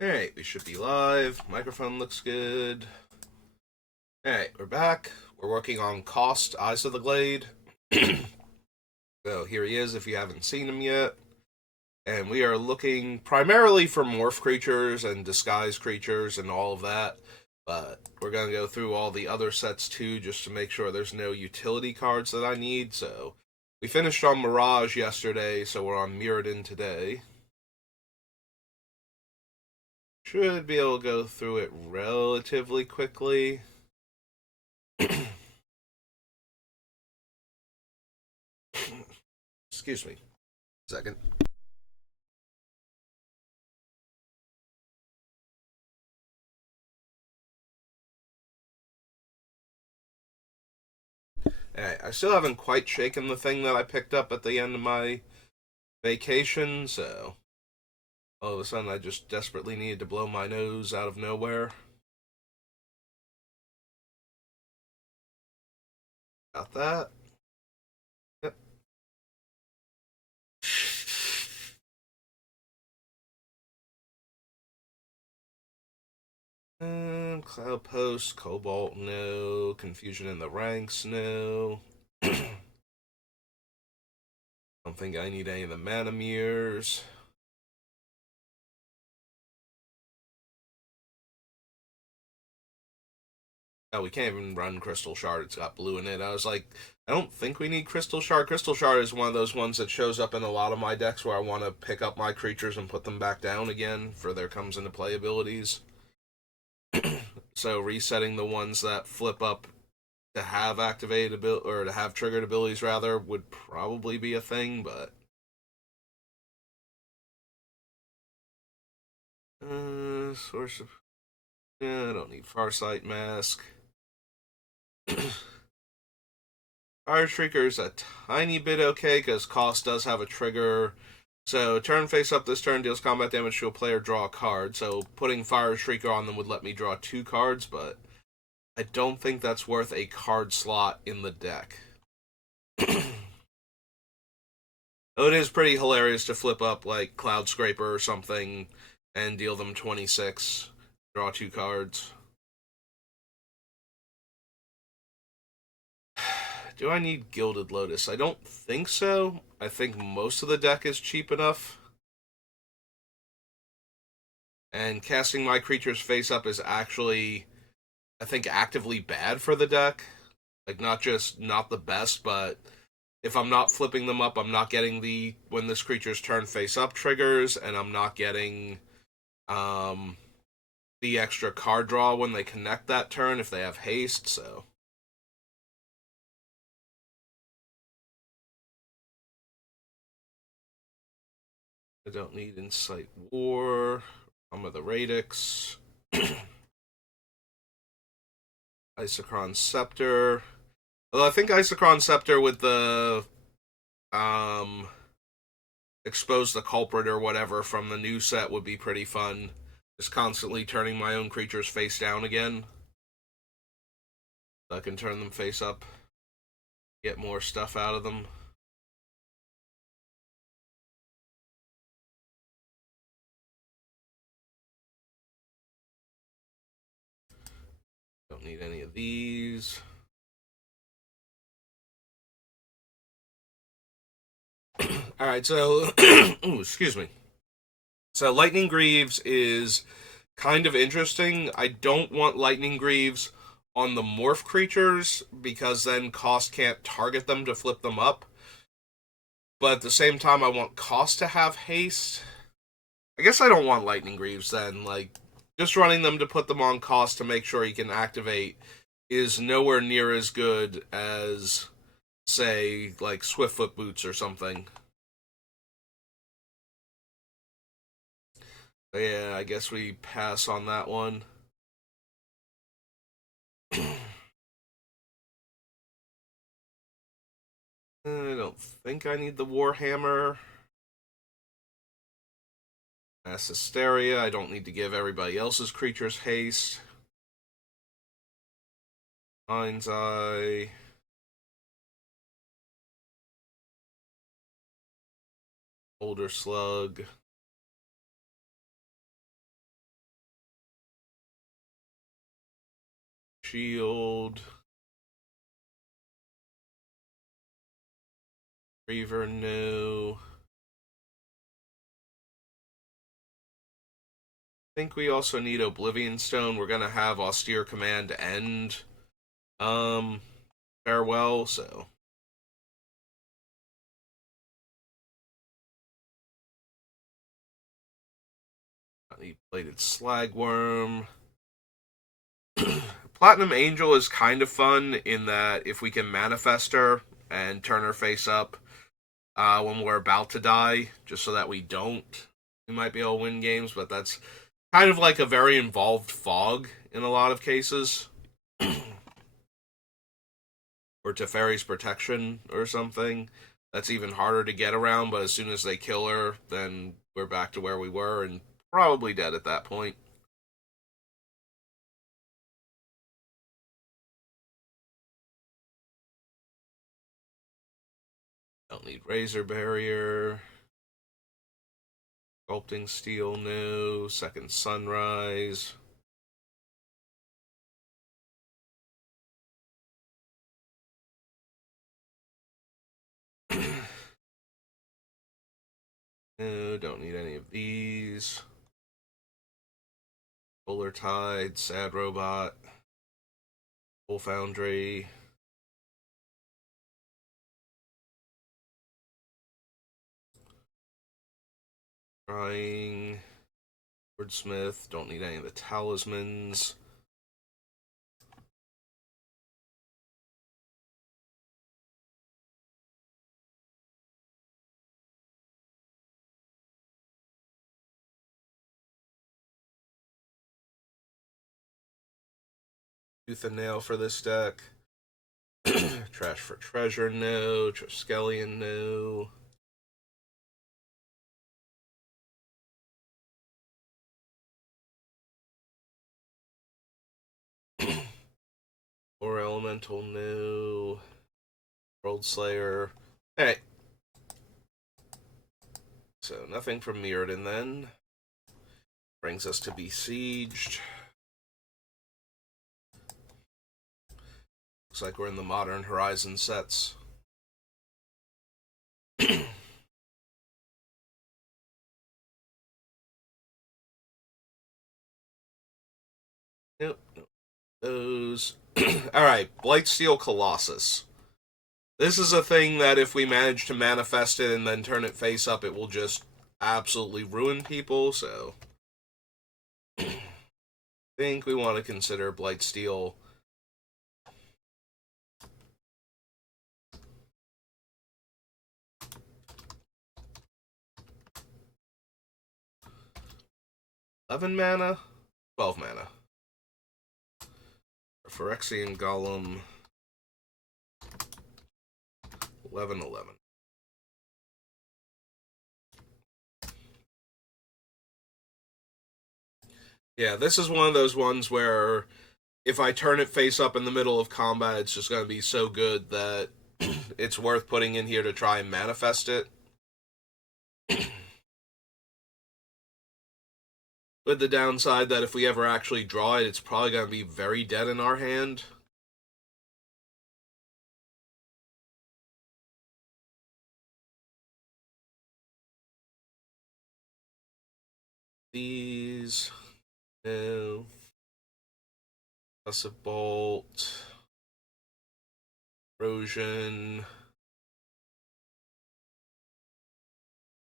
Alright, we should be live. Microphone looks good. Alright, we're back. We're working on Kaust, Eyes of the Glade. So here he is if you haven't seen him yet. And we are looking primarily for morph creatures and disguise creatures and all of that. But we're going to go through all the other sets too, just to make sure there's no utility cards that I need. So we finished on Mirage yesterday, so we're on Mirrodin today. Should be able to go through it relatively quickly. Excuse me. Second. Alright, I still haven't quite shaken the thing that I picked up at the end of my vacation, so all of a sudden I just desperately needed to blow my nose out of nowhere. Got that. Yep. Cloud Post, Cobalt, no. Confusion in the ranks, no. Don't think I need any of the mana mirrors. Oh, we can't even run Crystal Shard. It's got blue in it. I was like, I don't think we need Crystal Shard. Crystal Shard is one of those ones that shows up in a lot of my decks where I want to pick up my creatures and put them back down again for their comes into play abilities. So resetting the ones that flip up to have activated ability or to have triggered abilities rather would probably be a thing, but source of yeah, I don't need Farsight Mask. Fire Shrieker is a tiny bit okay because Cost does have a trigger. So turn face up this turn deals combat damage to a player, draw a card. So putting Fire Shrieker on them would let me draw 2 cards, but I don't think that's worth a card slot in the deck. Oh, it is pretty hilarious to flip up like Cloud Scraper or something and deal them 26, draw 2 cards. Do I need Gilded Lotus? I don't think so. I think most of the deck is cheap enough. And casting my creatures face up is actually, I think, actively bad for the deck. Like, not just not the best, but if I'm not flipping them up, I'm not getting the when this creature's turn face up triggers, and I'm not getting um, the extra card draw when they connect that turn if they have haste, so. I don't need Incite War. I'm of the Radix. Isochron Scepter. Although I think Isochron Scepter with the um expose the culprit or whatever from the new set would be pretty fun. Just constantly turning my own creatures face down again. So I can turn them face up, get more stuff out of them. Don't need any of these. Alright, so ooh, excuse me. So Lightning Greaves is kind of interesting. I don't want Lightning Greaves on the morph creatures because then Cost can't target them to flip them up. But at the same time, I want Cost to have haste. I guess I don't want Lightning Greaves then. Like, just running them to put them on Cost to make sure he can activate is nowhere near as good as, say, like Swiftfoot Boots or something. But yeah, I guess we pass on that one. I don't think I need the Warhammer. Mass Hysteria. I don't need to give everybody else's creatures haste. Mind's Eye. Older Slug. Shield. Reaver, no. I think we also need Oblivion Stone. We're gonna have Austere Command end Farewell, so I need Bladed Slagworm. Platinum Angel is kind of fun in that if we can manifest her and turn her face up when we're about to die, just so that we don't, we might be able to win games, but that's kind of like a very involved fog in a lot of cases. Or Teferi's Protection or something. That's even harder to get around, but as soon as they kill her, then we're back to where we were and probably dead at that point. Don't need Razor Barrier. Sculpting Steel, no. Second Sunrise. No, don't need any of these. Polar Tide, Sad Robot, Full Foundry. Trying. Wordsmith, don't need any of the talismans. Tooth and Nail for this deck. Trash for Treasure, no. Triskelion, no. Or Elemental, no. World Slayer. Hey. So nothing from Mirrodin then. Brings us to Besieged. Looks like we're in the Modern Horizon sets. Nope. Those. Alright, Blightsteel Colossus. This is a thing that if we manage to manifest it and then turn it face up, it will just absolutely ruin people, so I think we want to consider Blightsteel. $11 mana? 12 mana. Phyrexian Golem. 11/11. Yeah, this is one of those ones where if I turn it face up in the middle of combat, it's just going to be so good that it's worth putting in here to try and manifest it. With the downside that if we ever actually draw it, it's probably going to be very dead in our hand. These. No. Passive Bolt. Erosion.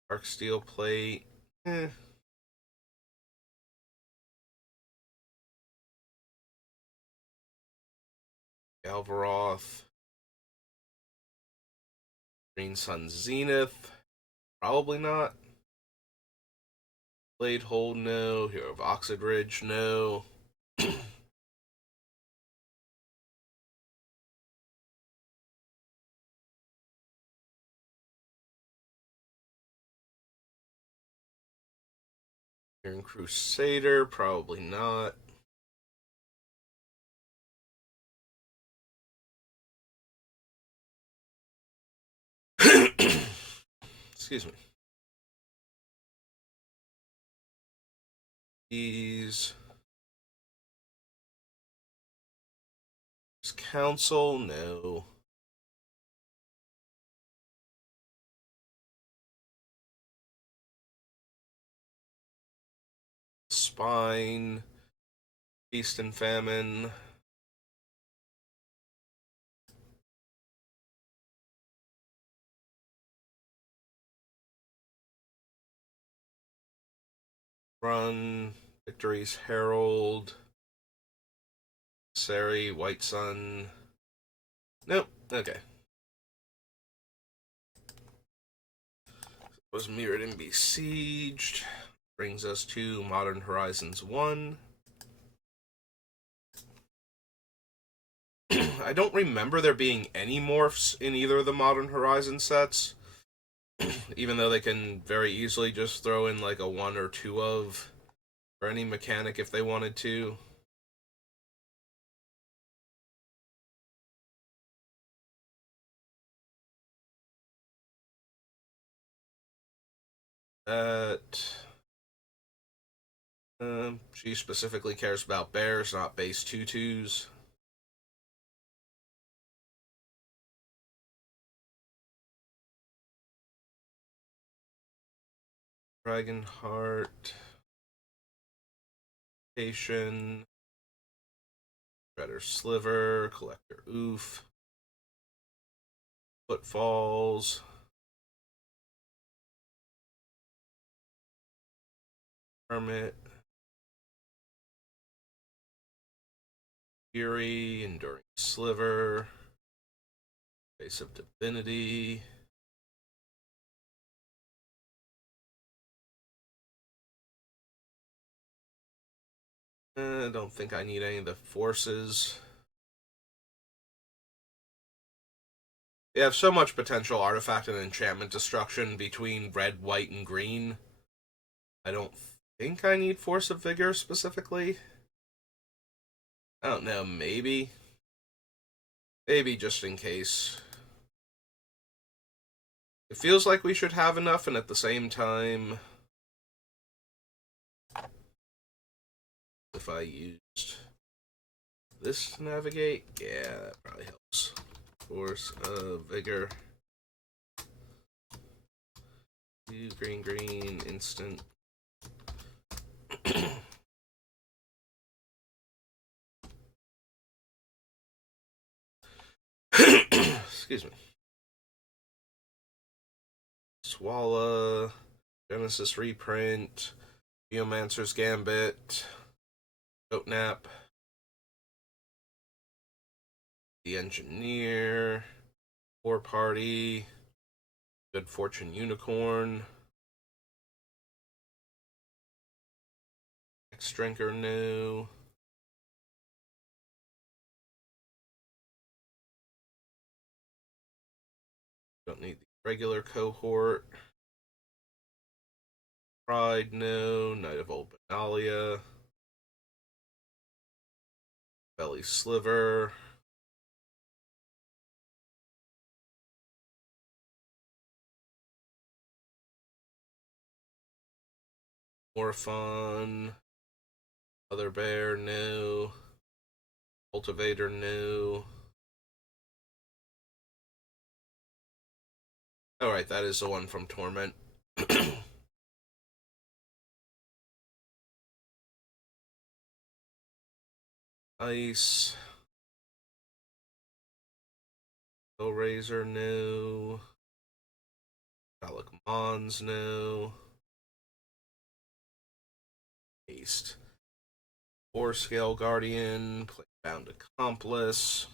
Dark Steel Plate. Galvaroth. Green Sun Zenith. Probably not. Blade Hold, no. Hero of Oxid Ridge, no. Iron Crusader, probably not. Excuse me. These. Council, no. Spine, Feast and Famine. Run, Victory's Herald, Sari, White Sun. Nope, okay. Was Mirrored and Besieged. Brings us to Modern Horizons 1. I don't remember there being any morphs in either of the Modern Horizon sets, even though they can very easily just throw in like a 1 or 2 of, or any mechanic if they wanted to. That she specifically cares about bears, not base 2/2s. Dragonheart, Patient, Shredder Sliver, Collector Oof, Footfalls, Hermit, Fury, Enduring Sliver, Face of Divinity. I don't think I need any of the forces. You have so much potential artifact and enchantment destruction between red, white, and green. I don't think I need Force of Vigor specifically. I don't know, maybe. Maybe just in case. It feels like we should have enough, and at the same time, if I used this to navigate, yeah, that probably helps. Force of Vigor. 2 green, green, instant. Excuse me. Swalla, Genesis reprint, Geomancer's Gambit, Goatnap, The Engineer, War Party, Good Fortune Unicorn, X-Drinker new. Don't need the regular cohort. Pride no, Knight of Old Benalia, Belly Sliver, Morphon, Other Bear no, Cultivator no. Alright, that is the one from Torment. Ice. Hellraiser no. Phallic Mons no. Haste. Four Scale Guardian. Bound Accomplice.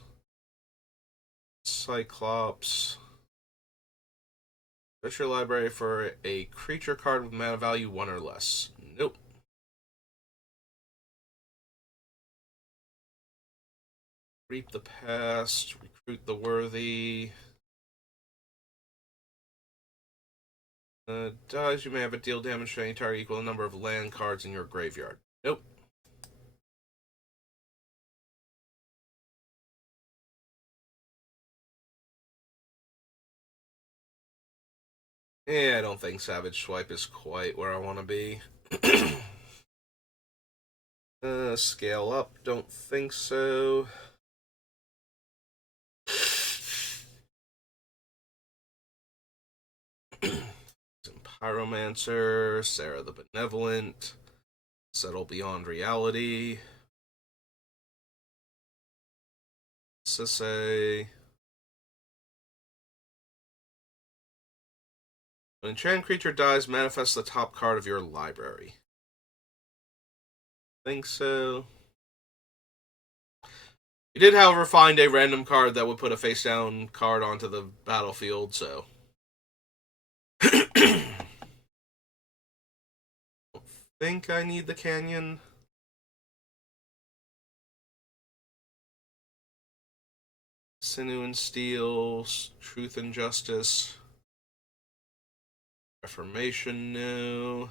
Cyclops. Search your library for a creature card with mana value 1 or less. Nope. Reap the Past. Recruit the Worthy. Dies, you may have it deal damage to any target equal to the number of land cards in your graveyard. Nope. Yeah, I don't think Savage Swipe is quite where I want to be. Scale up, don't think so. Pyromancer, Sarah the Benevolent, Settle Beyond Reality, Sisay. When an enchanted creature dies, manifest the top card of your library. Think so. You did, however, find a random card that would put a face down card onto the battlefield, so. I think I need the canyon. Sinew and Steel, Truth and Justice, Reformation, no.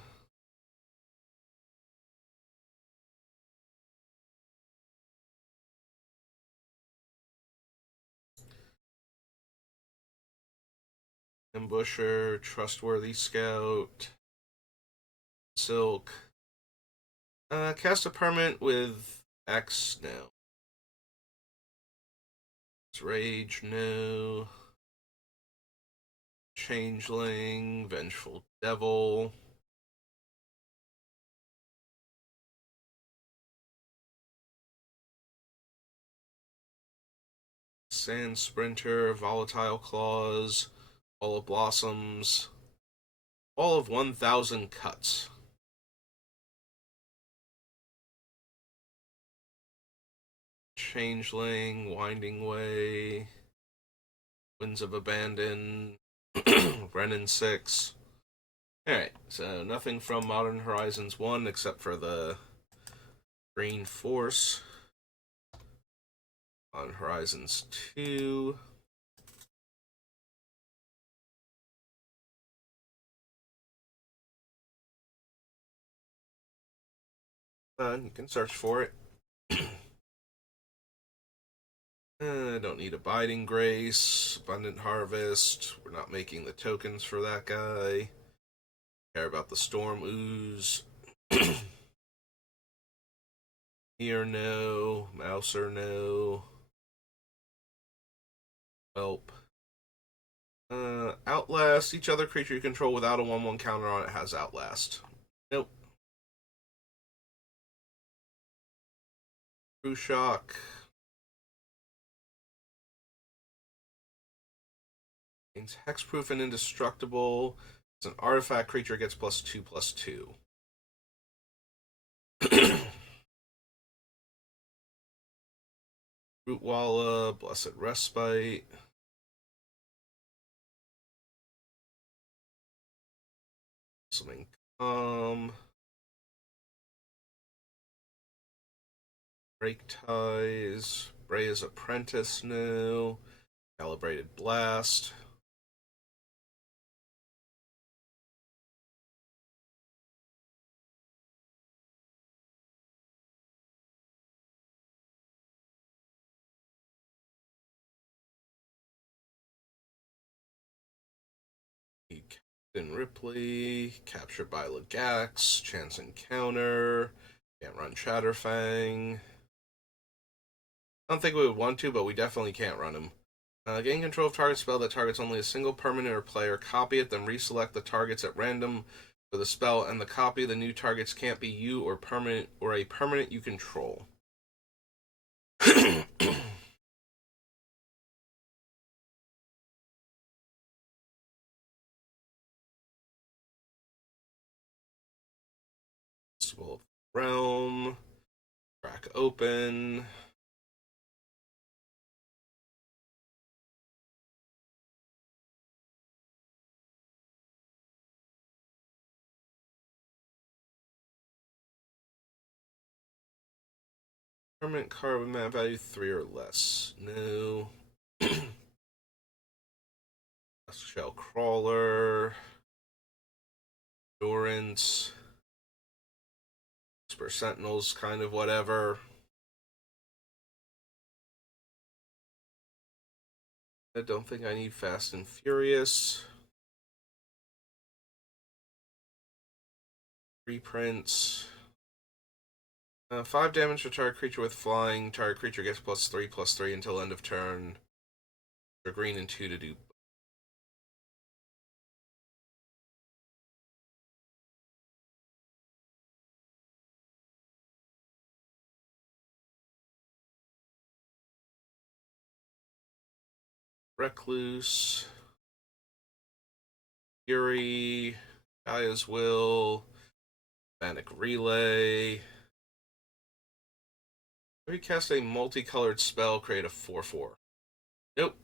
Ambusher, Trustworthy Scout, Silk. Cast a permanent with X, no. Rage, no. Changeling, Vengeful Devil. Sand Sprinter, Volatile Claws, All of Blossoms, all of 1,000 cuts. Changeling, Winding Way, Winds of Abandon, Brennan 6. Alright, so nothing from Modern Horizons 1 except for the Green Force. On Horizons 2. You can search for it. I don't need Abiding Grace, Abundant Harvest. We're not making the tokens for that guy. Care about the Storm Ooze. Here, no. Mouser, no. Whelp. Outlast. Each other creature you control without a 1/1 counter on it has Outlast. Nope. True Shock. It's hexproof and indestructible. It's an artifact creature, gets +2/+2. Rootwalla, Blessed Respite. Something Break Ties. Breya's Apprentice, no. Calibrated Blast. Captain Ripley, captured by Legax, chance encounter, can't run Chatterfang. I don't think we would want to, but we definitely can't run him. Gain control of target spell that targets only a single permanent or player. Copy it, then reselect the targets at random for the spell, and the copy of the new targets can't be you or permanent or a permanent you control. Festival of the Realm. Crack open. Permanent card with mana value 3 or less. No. Shell Crawler. Endurance. Whisper Sentinels, kind of whatever. I don't think I need Fast and Furious. Reprints. 5 damage to target creature with flying. Target creature gets +3/+3 until end of turn. For green and 2 to do. Recluse, Fury, Gaya's Will, Manic Relay. Recast a multicolored spell, create a 4/4. Nope.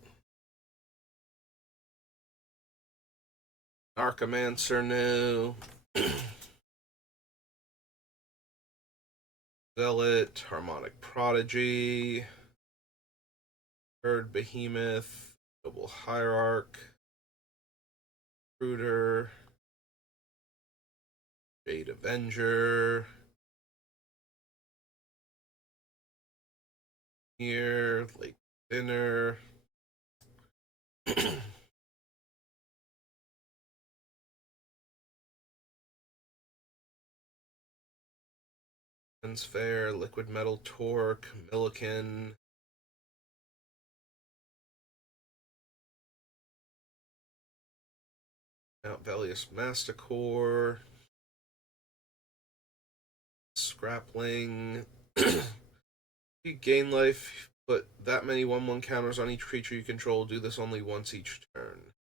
Archimancer, no. Zealot, Harmonic Prodigy, Herd Behemoth, Noble Hierarch, Recruiter, Jade Avenger, here, Late Dinner. Fair, Liquid Metal Torque, Milliken, Mount Velius Masticore, Scrapling. You gain life, put that many 1/1 counters on each creature you control. Do this only once each turn.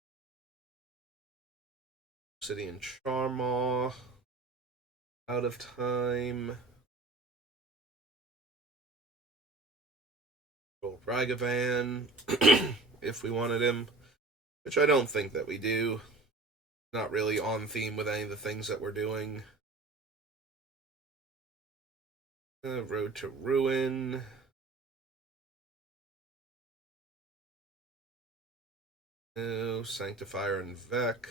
Obsidian Charmaw. Out of time. Roll Ragavan. If we wanted him. Which I don't think that we do. Not really on theme with any of the things that we're doing. Road to Ruin. No, Sanctifier and Vec.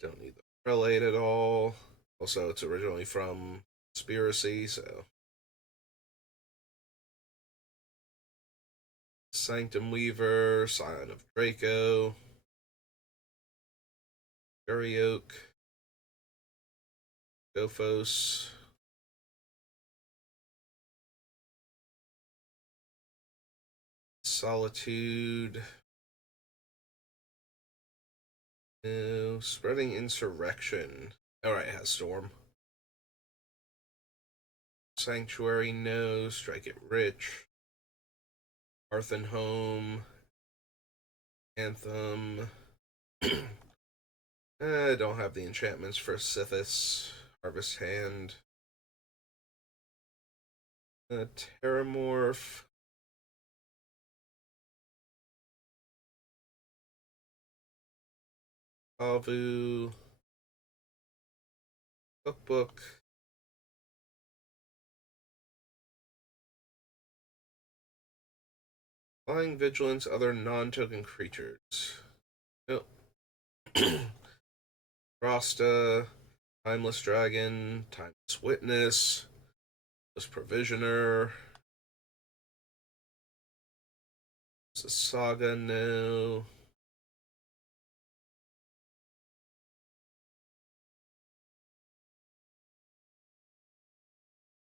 Don't need the Prelate at all. Also, it's originally from Conspiracy, so. Sanctum Weaver, Scion of Draco, Fairy Oak, Gophos, Solitude, no, Spreading Insurrection. Alright, it has Storm. Sanctuary, no, Strike It Rich, Hearth and Home, Anthem. I don't have the enchantments for Sithis, Harvest Hand, Terramorph, Avu, Cookbook, Flying Vigilance, other non-token creatures. Nope. Rasta, Timeless Dragon, Timeless Witness, this Provisioner. It's a Saga, no.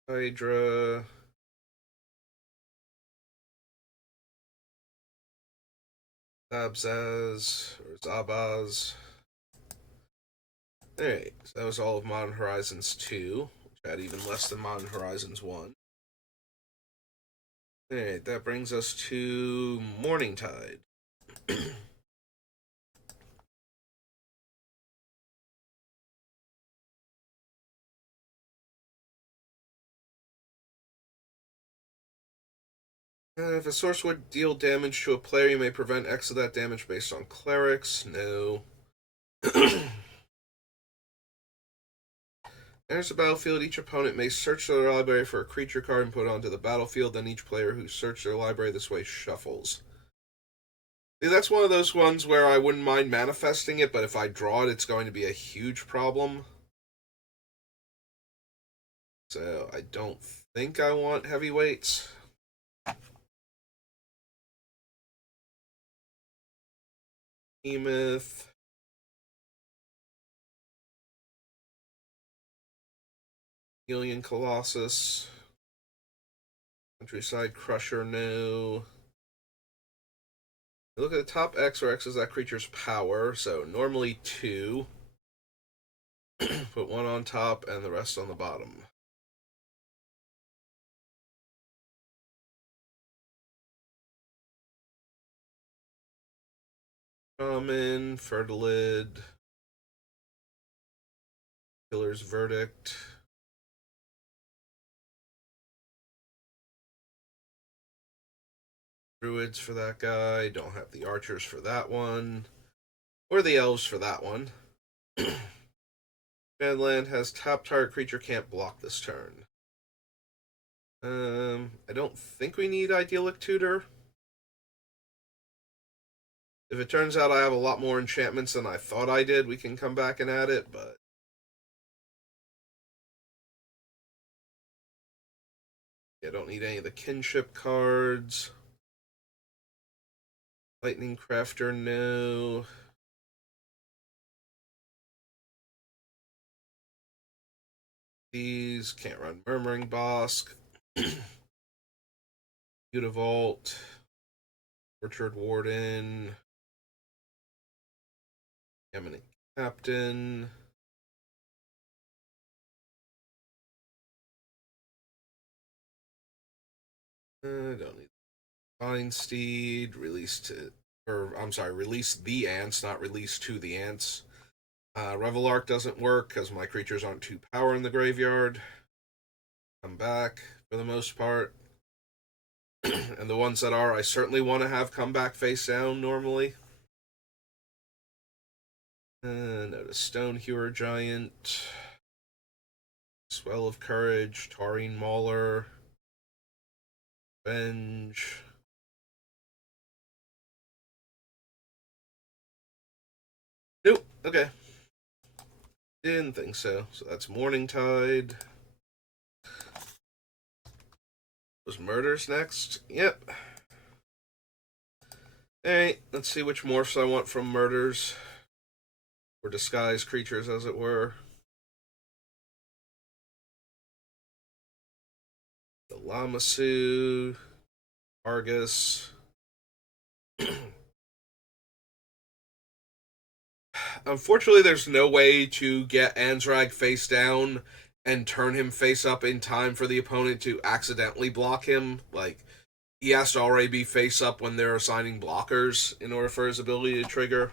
Hydra. Zabzaz, or Zabaz. Alright, so that was all of Modern Horizons 2, which had even less than Modern Horizons 1. Alright, that brings us to Morningtide. If a source would deal damage to a player, you may prevent X of that damage based on clerics. No. Enters the battlefield, each opponent may search their library for a creature card and put it onto the battlefield, then each player who searched their library this way shuffles. See, that's one of those ones where I wouldn't mind manifesting it, but if I draw it, it's going to be a huge problem. So I don't think I want heavyweights. Behemoth. Alien Colossus. Countryside Crusher, no. Look at the top X, where X is that creature's power, so normally 2. Put one on top and the rest on the bottom. Common, Fertilid, Killer's Verdict. Druids for that guy. Don't have the archers for that one. Or the elves for that one. Land has top target creature can't block this turn. I don't think we need Idyllic Tutor. If it turns out I have a lot more enchantments than I thought I did, we can come back and add it, but yeah, don't need any of the kinship cards. Lightning Crafter, no. These can't run Murmuring Bosk. Mutavault. Orchard Warden. Eminent Captain. Don't need Vine Steed. Release the ants, not release to the ants. Revelark doesn't work because my creatures aren't 2 power in the graveyard. Come back for the most part. And the ones that are, I certainly want to have come back face down normally. Notice Stone Hewer Giant. Swell of Courage. Taurine Mauler. Revenge. Nope. Okay. Didn't think so. So that's Morning Tide. Was Murders next? Yep. Alright, let's see which morphs I want from Murders. Or disguised creatures, as it were. The Lamasu. Argus. Unfortunately, there's no way to get Anzrag face down and turn him face up in time for the opponent to accidentally block him. Like, he has to already be face up when they're assigning blockers in order for his ability to trigger.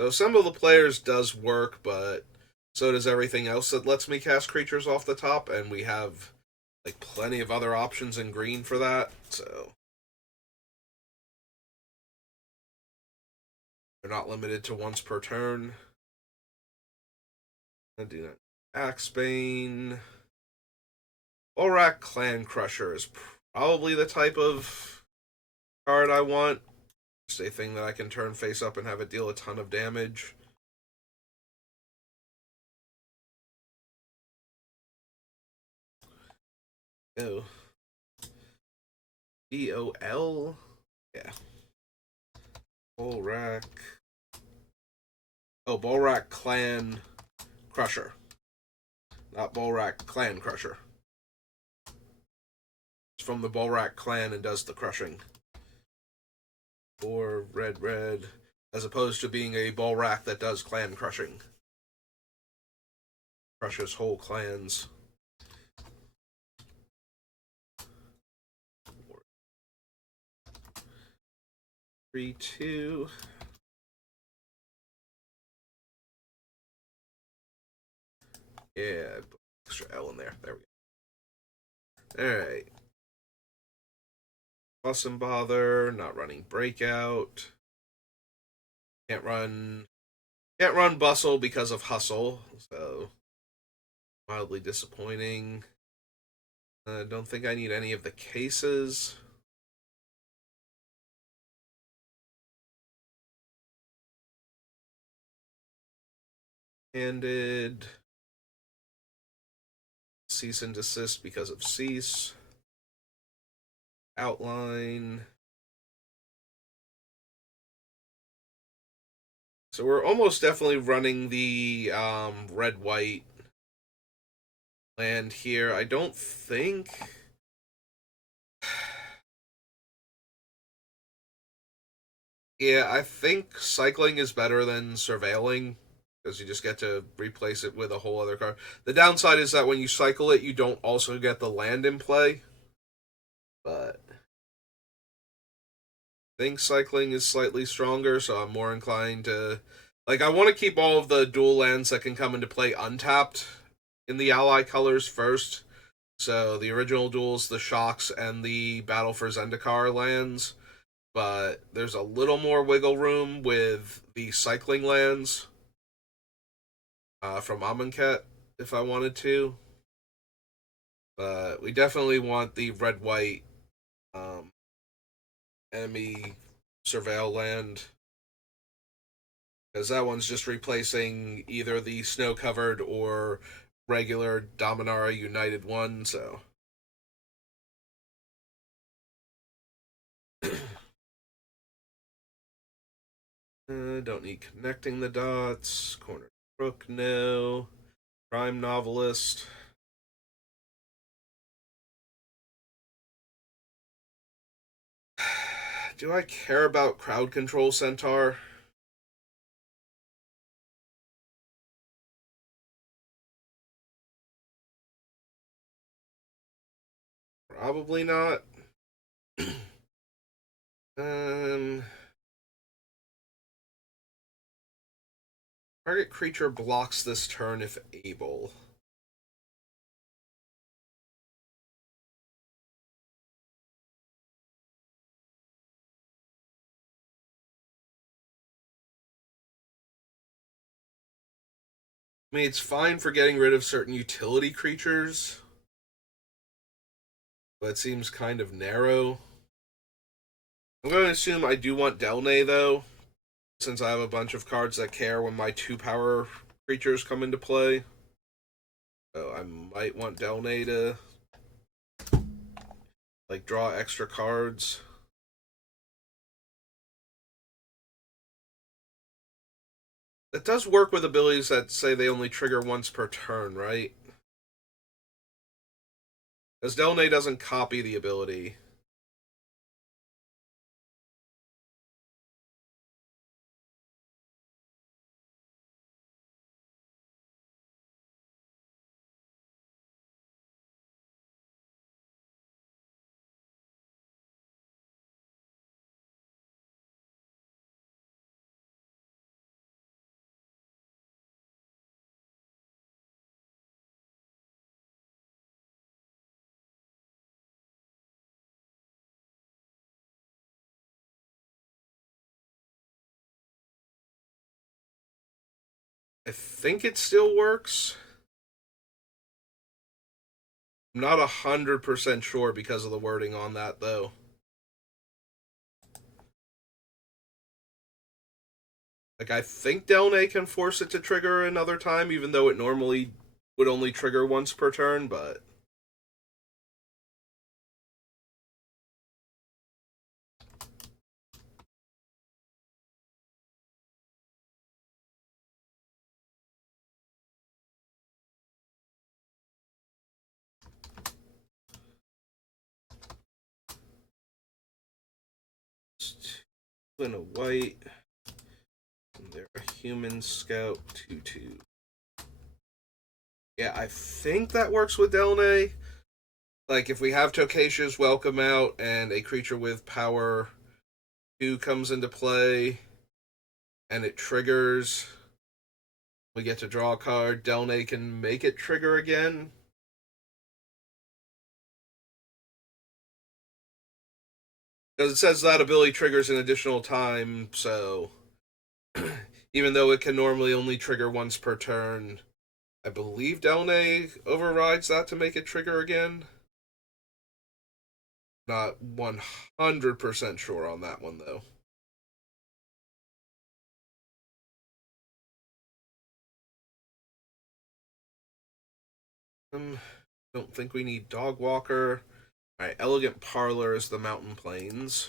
So some of the players does work, but so does everything else that lets me cast creatures off the top, and we have like plenty of other options in green for that. So they're not limited to once per turn. I do not. Axebane. Olrak Clan Crusher is probably the type of card I want. Just a thing that I can turn face up and have it deal a ton of damage. Oh. BOL? Yeah. Bolrak. Oh, Bolrak Clan Crusher. Not Bolrak Clan Crusher. It's from the Bolrak clan and does the crushing. Or red, as opposed to being a Bolrak that does clan crushing. Crushes whole clans. 3-2. Yeah, extra L in there. There we go. Alright. Fuss and Bother, not running Breakout. Can't run Bustle because of Hustle, so mildly disappointing. Don't think I need any of the cases. Handed. Cease and Desist because of Cease. Outline. So we're almost definitely running the red-white land here. I don't think Yeah, I think cycling is better than surveilling because you just get to replace it with a whole other card. The downside is that when you cycle it, you don't also get the land in play. But I think cycling is slightly stronger, so I'm more inclined to. Like, I want to keep all of the dual lands that can come into play untapped in the ally colors first. So the original duels, the shocks, and the Battle for Zendikar lands. But there's a little more wiggle room with the cycling lands from Amonkhet if I wanted to. But we definitely want the red white um, enemy surveil land because that one's just replacing either the snow covered or regular Dominaria United one. So don't need connecting the dots. Corner crook, no. Crime novelist. Do I care about crowd control centaur? Probably not. um, Target creature blocks this turn if able. I mean, it's fine for getting rid of certain utility creatures, but it seems kind of narrow. I'm going to assume I do want Delnay, though, since I have a bunch of cards that care when my 2 power creatures come into play. So I might want Delnay to, like, draw extra cards. It does work with abilities that say they only trigger once per turn, right? As Delnay doesn't copy the ability. I think it still works. I'm not 100% sure because of the wording on that, though. Like, I think Delnay can force it to trigger another time, even though it normally would only trigger once per turn, but. Two and a white. And they're a human scout 2/2. Yeah, I think that works with Delnay. Like, if we have Tokasha's Welcome Out and a creature with power 2 comes into play and it triggers, we get to draw a card. Delnay can make it trigger again. Because it says that ability triggers an additional time, so even though it can normally only trigger once per turn, I believe Delnay overrides that to make it trigger again. Not 100% sure on that one, though. Um, don't think we need Dog Walker. Alright, Elegant Parlor is the Mountain Plains.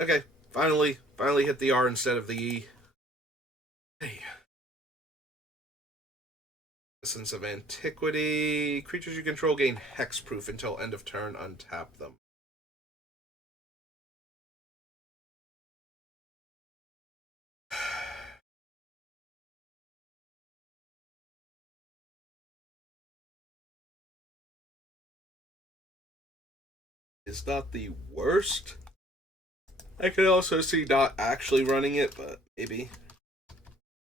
Okay, finally hit the R instead of the E. Hey. Essence of Antiquity. Creatures you control gain hexproof until end of turn. Untap them. It's not the worst. I could also see not actually running it, but maybe.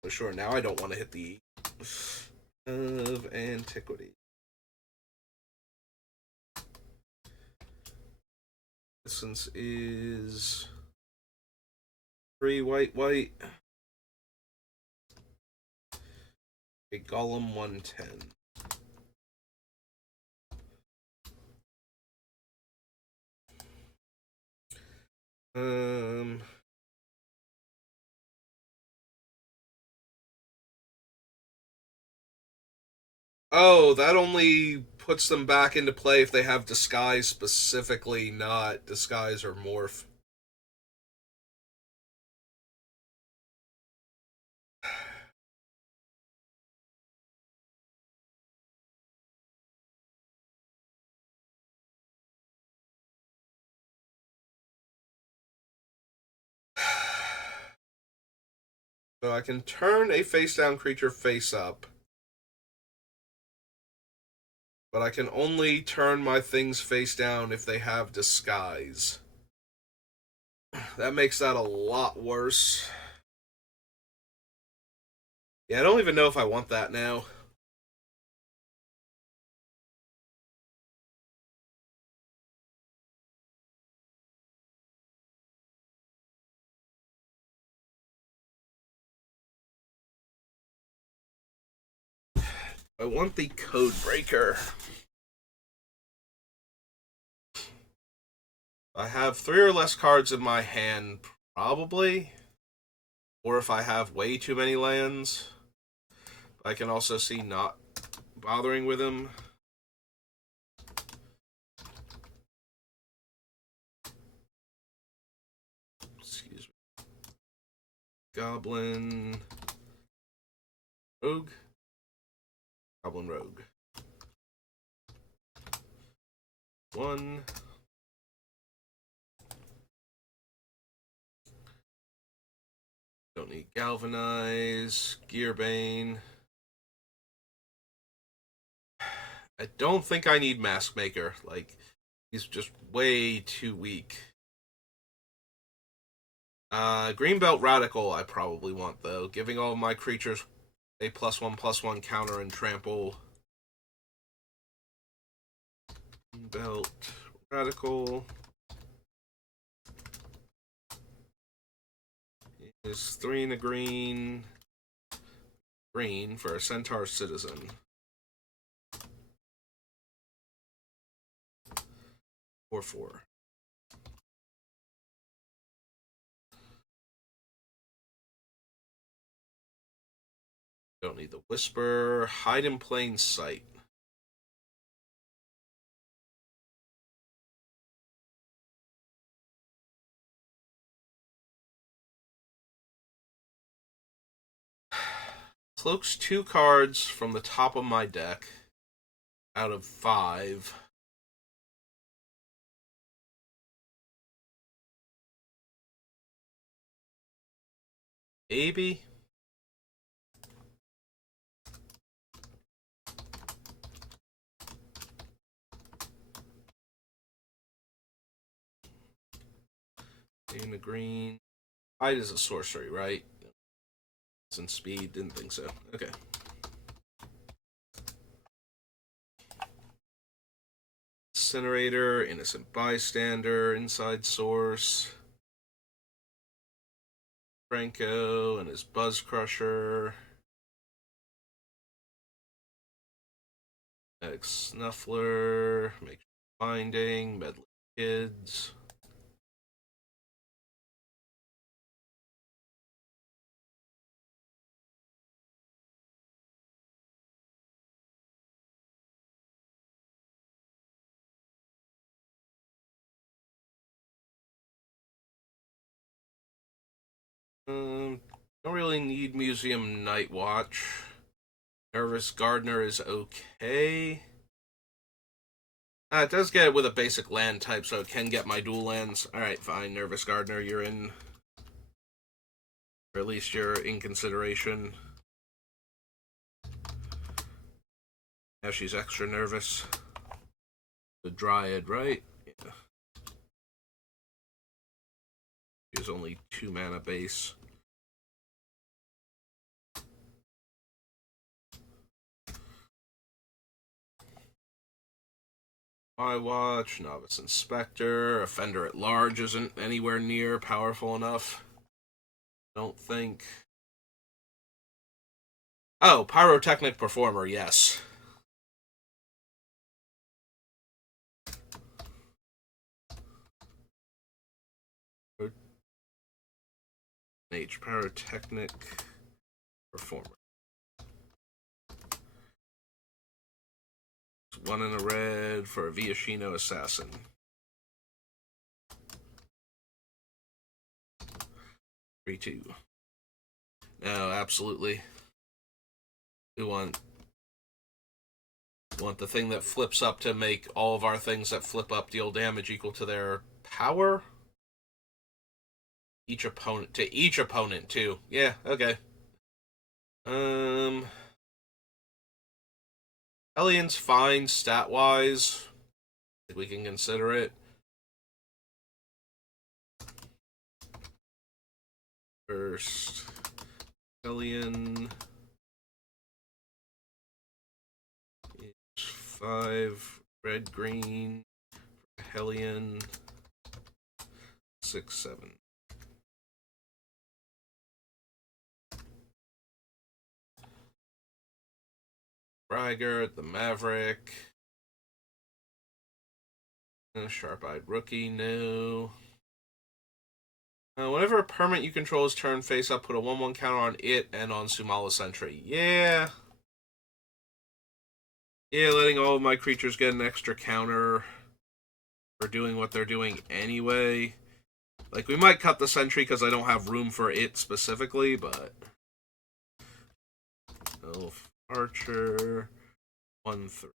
For sure, now I don't want to hit the E of Antiquity. Essence is 3 white, white. A Golem 110. Um. Oh, that only puts them back into play if they have Disguise specifically, not Disguise or Morph. So I can turn a face down creature face up, but I can only turn my things face down if they have Disguise. That makes that a lot worse. Yeah, I don't even know if I want that now. I want the Code Breaker. I have 3 or less cards in my hand, probably. Or if I have way too many lands. I can also see not bothering with him. Excuse me. Goblin Rogue. Goblin Rogue. 1. Don't need Galvanize. Gearbane. I don't think I need Mask Maker. Like, he's just way too weak. Greenbelt Radical I probably want, though. Giving all of my creatures a +1/+1 counter and trample. Greenbelt Radical is 3 and a green. Green for a Centaur Citizen. 4/4. Don't need the Whisper. Hide in Plain Sight. Cloaks 2 cards from the top of my deck out of 5. Maybe. In the green. Hide is a sorcery, right? It's in speed. Didn't think so. Okay. Incinerator, Innocent Bystander, Inside Source. Franco and his Buzz Crusher. Ex Snuffler. Make Finding. Medley Kids. Don't really need Museum Night Watch. Nervous Gardener is okay. It does get it with a basic land type, so it can get my dual lands. Alright, fine. Nervous Gardener, you're in. Or at least you're in consideration. Yeah, she's extra nervous. The Dryad, right? Yeah. She's only 2 mana base. I watch, Novice Inspector, Offender at Large isn't anywhere near powerful enough. Don't think. Oh, Pyrotechnic Performer, yes. H, Pyrotechnic Performer. It's 1 in a red for a Viashino Assassin. 3/2. No, absolutely. We want the thing that flips up to make all of our things that flip up deal damage equal to their power. Each opponent too. Yeah, okay. Hellions fine stat wise. I think we can consider it. First Hellion is 5 red green. Hellion 6/7. Braggart, the Maverick. Sharp-Eyed Rookie, no. Whenever a permanent you control is turn face up, put a 1/1 counter on it and on Sumala Sentry. Yeah. Yeah, letting all of my creatures get an extra counter for doing what they're doing anyway. Like, we might cut the Sentry because I don't have room for it specifically, but... Elf Archer. 1/3.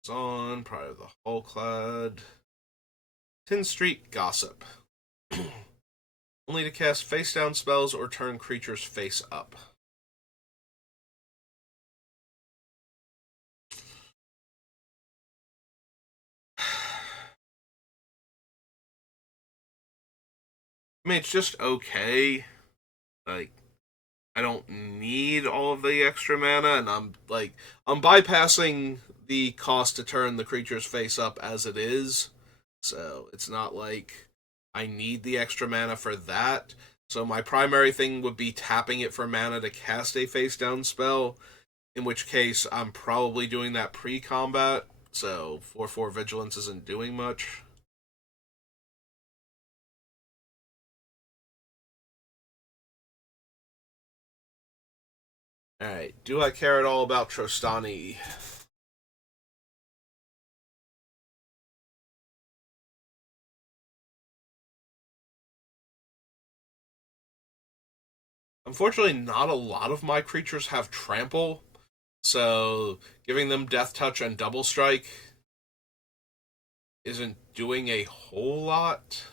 It's on, Pride of the Hullclad. Tin Street Gossip. Only to cast face down spells or turn creatures face up. I mean, it's just okay. Like, I don't need all of the extra mana, and I'm bypassing the cost to turn the creature's face up as it is. So it's not like I need the extra mana for that. So my primary thing would be tapping it for mana to cast a face down spell, in which case I'm probably doing that pre-combat. So 4/4 Vigilance isn't doing much. Alright, do I care at all about Trostani? Unfortunately, not a lot of my creatures have trample, so giving them Death Touch and Double Strike isn't doing a whole lot.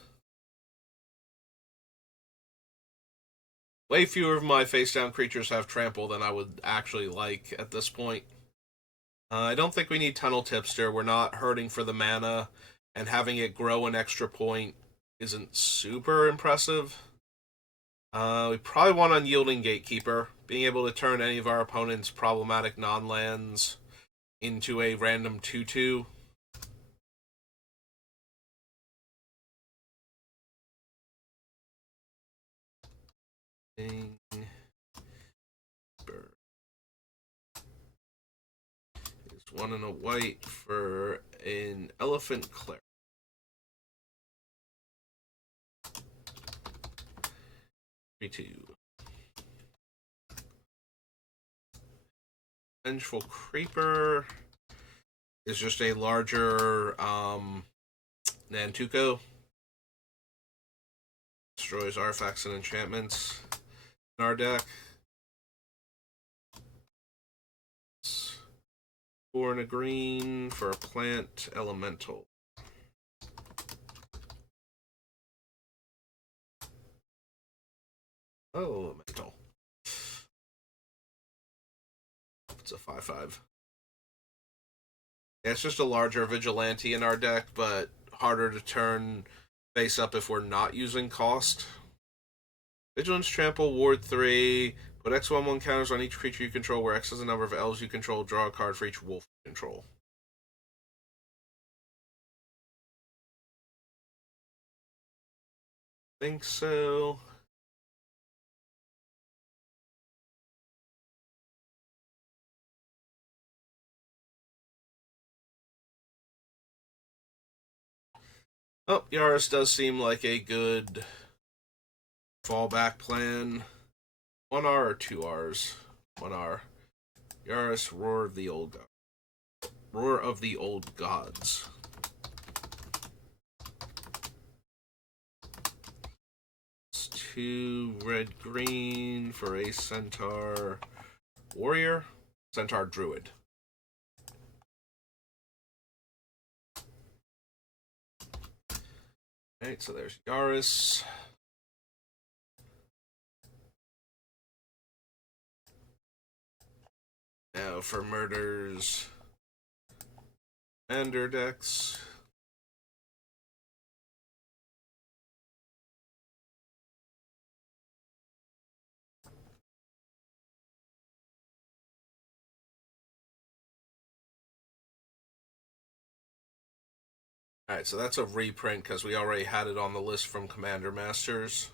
Way fewer of my face down creatures have trample than I would actually like at this point. I don't think we need Tunnel Tipster. We're not hurting for the mana, and having it grow an extra point isn't super impressive. We probably want Unyielding Gatekeeper, being able to turn any of our opponent's problematic non-lands into a random 2/2. Is 1 and a white for an Elephant Cleric. 3/2. Vengeful Creeper is just a larger Nantuko. Destroys artifacts and enchantments in our deck. 4 and a green for a plant elemental. Oh, elemental. It's a 5/5. Yeah, it's just a larger vigilante in our deck, but harder to turn face up if we're not using Kaust. Vigilance, Trample, Ward 3. Put X1/1 counters on each creature you control, where X is the number of elves you control. Draw a card for each wolf you control. Think so. Oh, Yaris does seem like a good fallback plan. 1R or 2Rs? 1R. Yaris, Roar of the Old God. Roar of the Old Gods. It's 2 red green for a Centaur Warrior. Centaur Druid. Alright, so there's Yaris. Now for Murders. Ender decks. Alright, so that's a reprint because we already had it on the list from Commander Masters.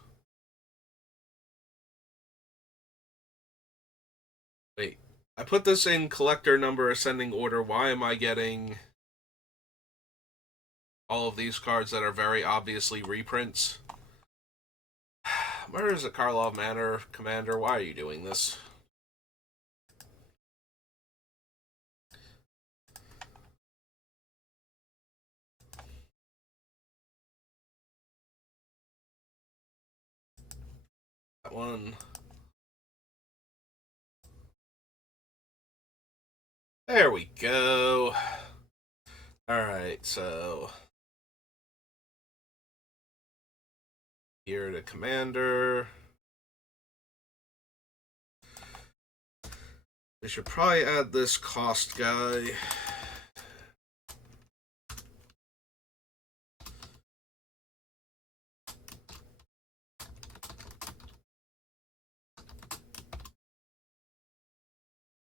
Wait, I put this in collector number ascending order. Why am I getting all of these cards that are very obviously reprints? Where is a Karlov Manor, Commander? Why are you doing this? That one. There we go. Alright, so here to Commander. We should probably add this Kaust guy.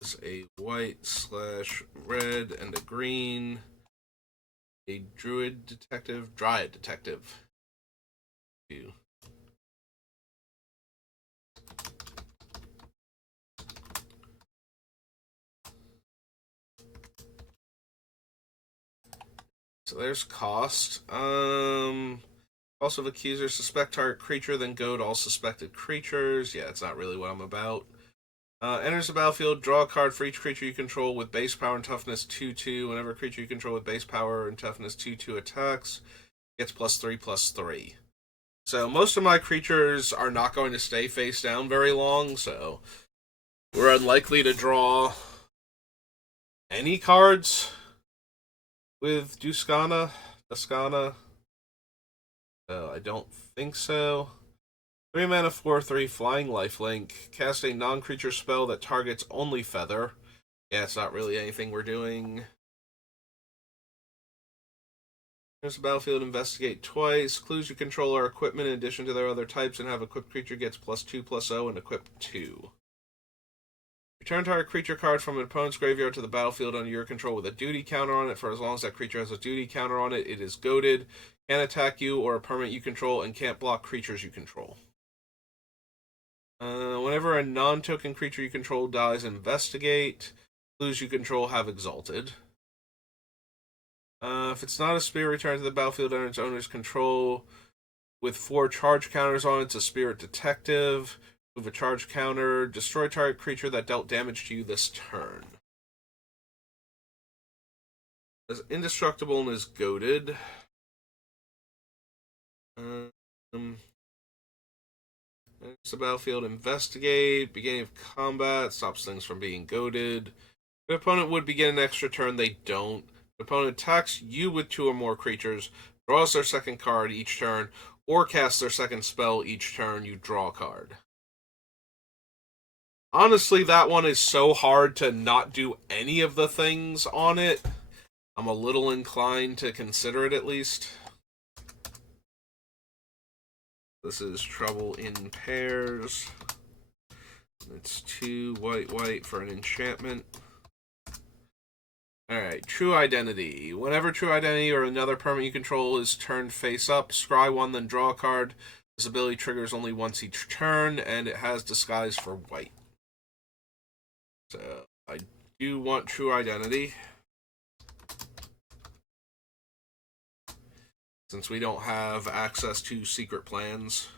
It's a white/red and a green. A Druid Detective, Dryad Detective. 2. So there's Kaust. Also, Accuser, suspect target creature, then goad all suspected creatures. Yeah, it's not really what I'm about. Enters the battlefield, draw a card for each creature you control with base power and toughness 2/2. Whenever a creature you control with base power and toughness 2/2 attacks, gets +3/+3. So most of my creatures are not going to stay face down very long, so we're unlikely to draw any cards with Duskana. So I don't think so. 3 mana, 4/3, flying lifelink. Cast a non-creature spell that targets only Feather. Yeah, it's not really anything we're doing. There's a battlefield, investigate twice. Clues you control are equipment in addition to their other types, and have equipped creature gets +2/+0 and equip 2. Return target creature card from an opponent's graveyard to the battlefield under your control with a duty counter on it. For as long as that creature has a duty counter on it, it is goaded, can't attack you or a permanent you control, and can't block creatures you control. Whenever a non-token creature you control dies, investigate. Clues you control have exalted. If it's not a spirit, return to the battlefield under its owner's control. With 4 charge counters on it, it's a spirit detective. Move a charge counter. Destroy target creature that dealt damage to you this turn. as indestructible and is goaded. It's the battlefield. Investigate. Beginning of combat. Stops things from being goaded. The opponent would begin an extra turn. They don't. The opponent attacks you with 2 or more creatures, draws their second card each turn, or casts their second spell each turn. You draw a card. Honestly, that one is so hard to not do any of the things on it. I'm a little inclined to consider it at least. This is Trouble in Pairs. It's 2 white for an enchantment. Alright, True Identity. Whenever True Identity or another permanent you control is turned face up, scry 1, then draw a card. This ability triggers only once each turn, and it has Disguise for white. So, I do want True Identity. Since we don't have access to secret plans.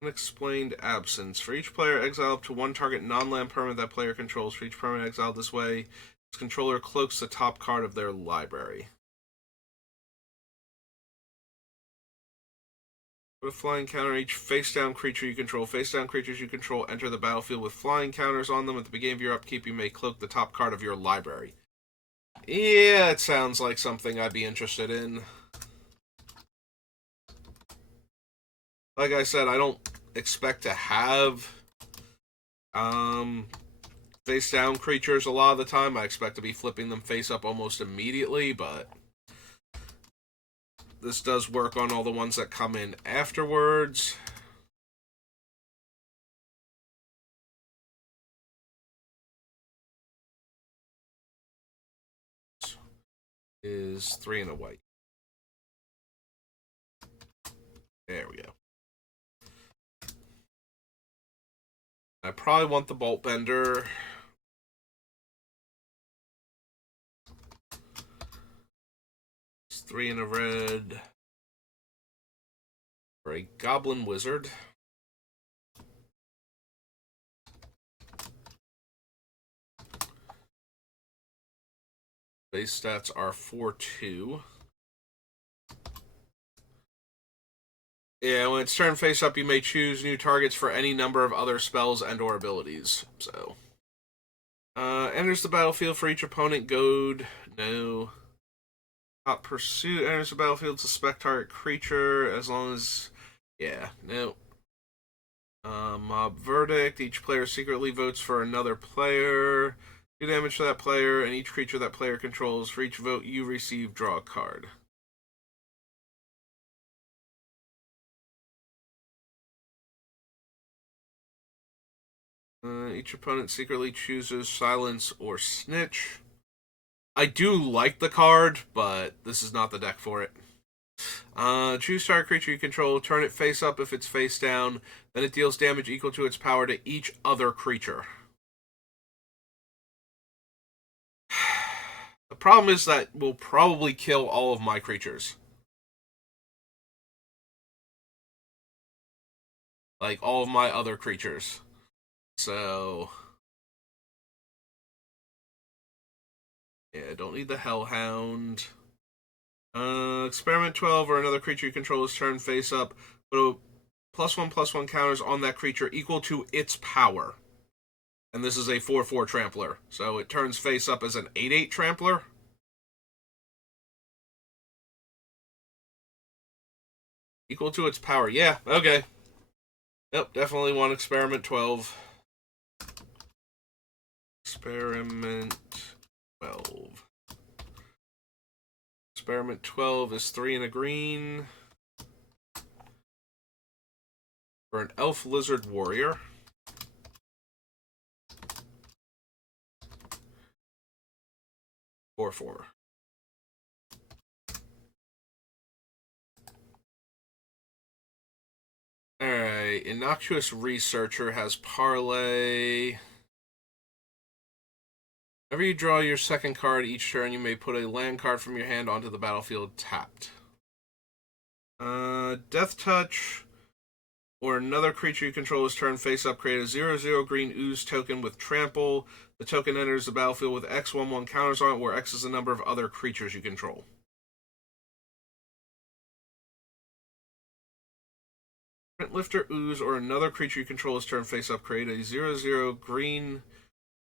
Unexplained Absence. For each player, exile up to 1 target non-land permanent that player controls. For each permanent exiled this way, its controller cloaks the top card of their library. With flying counter, each face-down creature you control. Face-down creatures you control enter the battlefield with flying counters on them. At the beginning of your upkeep, you may cloak the top card of your library. Yeah, it sounds like something I'd be interested in. Like I said, I don't expect to have face-down creatures a lot of the time. I expect to be flipping them face-up almost immediately, but this does work on all the ones that come in afterwards. Is 3 and a white. There we go. I probably want the Bolt Bender. It's 3 and a red. For a Goblin Wizard. Base stats are 4/2. Yeah, when it's turned face up, you may choose new targets for any number of other spells and or abilities. So, enters the battlefield for each opponent. Goad, no. Hot Pursuit enters the battlefield. Suspect target creature as long as, yeah, no. Mob Verdict. Each player secretly votes for another player. 2 damage to that player, and each creature that player controls. For each vote you receive, draw a card. Each opponent secretly chooses Silence or Snitch. I do like the card, but this is not the deck for it. Choose target creature you control, turn it face up if it's face down, then it deals damage equal to its power to each other creature. The problem is that will probably kill all of my creatures. Like, all of my other creatures. So, yeah, don't need the Hellhound. Experiment 12 or another creature you control is turned face up, but +1/+1 counters on that creature equal to its power. And this is a 4/4 trampler. So it turns face up as an 8/8 trampler. Equal to its power. Yeah, okay. Yep, definitely want Experiment 12. Experiment 12. Experiment 12 is 3 and a green. For an Elf Lizard Warrior. Four. Alright, Innocuous Researcher has Parlay. Whenever you draw your second card each turn, you may put a land card from your hand onto the battlefield tapped. Death Touch. or another creature you control is turn face up, create a 0/0 green ooze token with trample. The token enters the battlefield with X/1/1 counters on it, where X is the number of other creatures you control. Print Lifter Ooze or another creature you control is turn face up, create a 0/0 green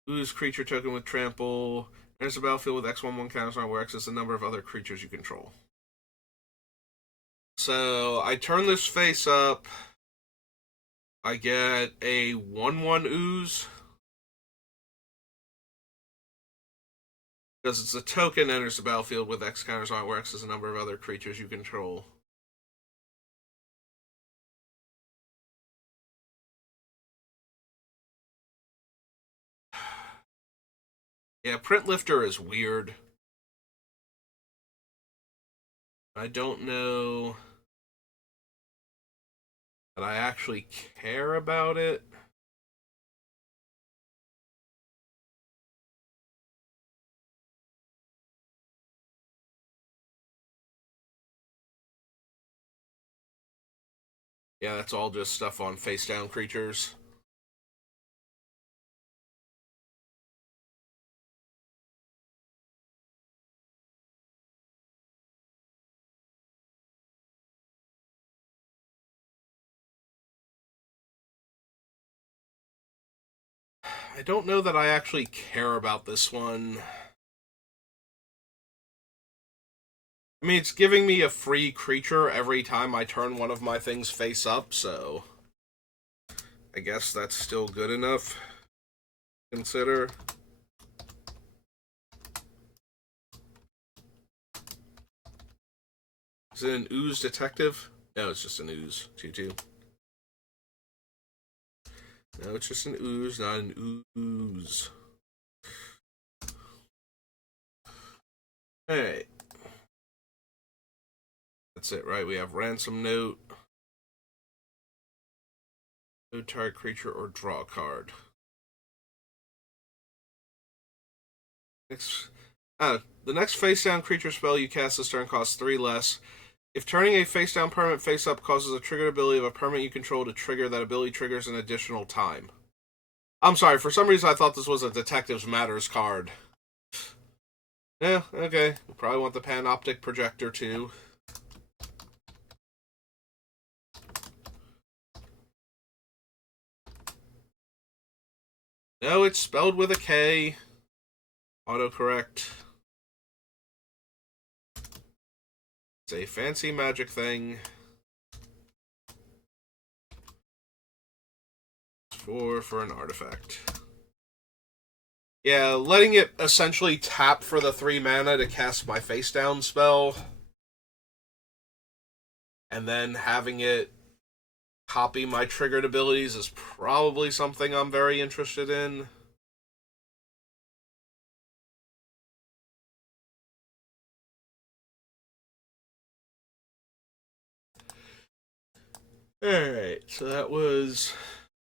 ooze creature token with trample. Enters the battlefield with X/1/1 counters on it, where X is the number of other creatures you control. So I turn this face up. I get a 1/1 ooze. Because it's a token, enters the battlefield with X counters on it, where X is the number of other creatures you control. Yeah, Print Lifter is weird. I don't know that I actually care about it. Yeah, that's all just stuff on face down creatures. I don't know that I actually care about this one. I mean, it's giving me a free creature every time I turn one of my things face up, so I guess that's still good enough to consider. Is it an ooze detective? No, it's just an ooze. 2/2. No, it's just an ooze, not an ooze. Alright. That's it, right? We have Ransom Note. No target creature or draw a card. The next face down creature spell you cast this turn costs 3 less. If turning a face down permanent face up causes a triggered ability of a permanent you control to trigger, that ability triggers an additional time. I'm sorry, for some reason I thought this was a Detectives Matters card. Yeah, okay. We probably want the Panoptic Projector too. No, it's spelled with a K. Autocorrect. It's a fancy magic thing. For an artifact. Yeah, letting it essentially tap for the 3 mana to cast my face down spell, and then having it copy my triggered abilities is probably something I'm very interested in. Alright, so that was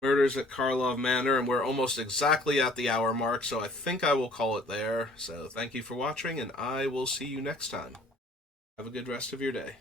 Murders at Karlov Manor, and we're almost exactly at the hour mark, so I think I will call it there. So thank you for watching, and I will see you next time. Have a good rest of your day.